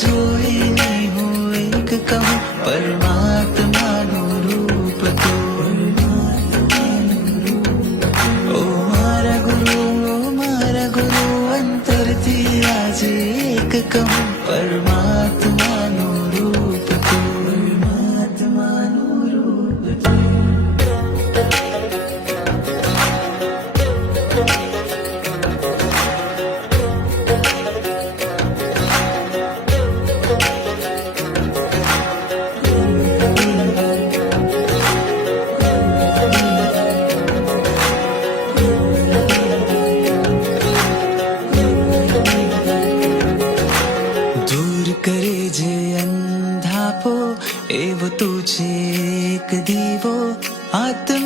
જોઈને હું એક કહું પરમાત્માનું રૂપ તો ઓ મારા ગુરુ અંતરથી આજે એક કહું પરમાત્માનું રૂપ તો પરમાત્માનું રૂપ તો કરે જે અંધાપો એવો તું છે એક દીવો આત્મા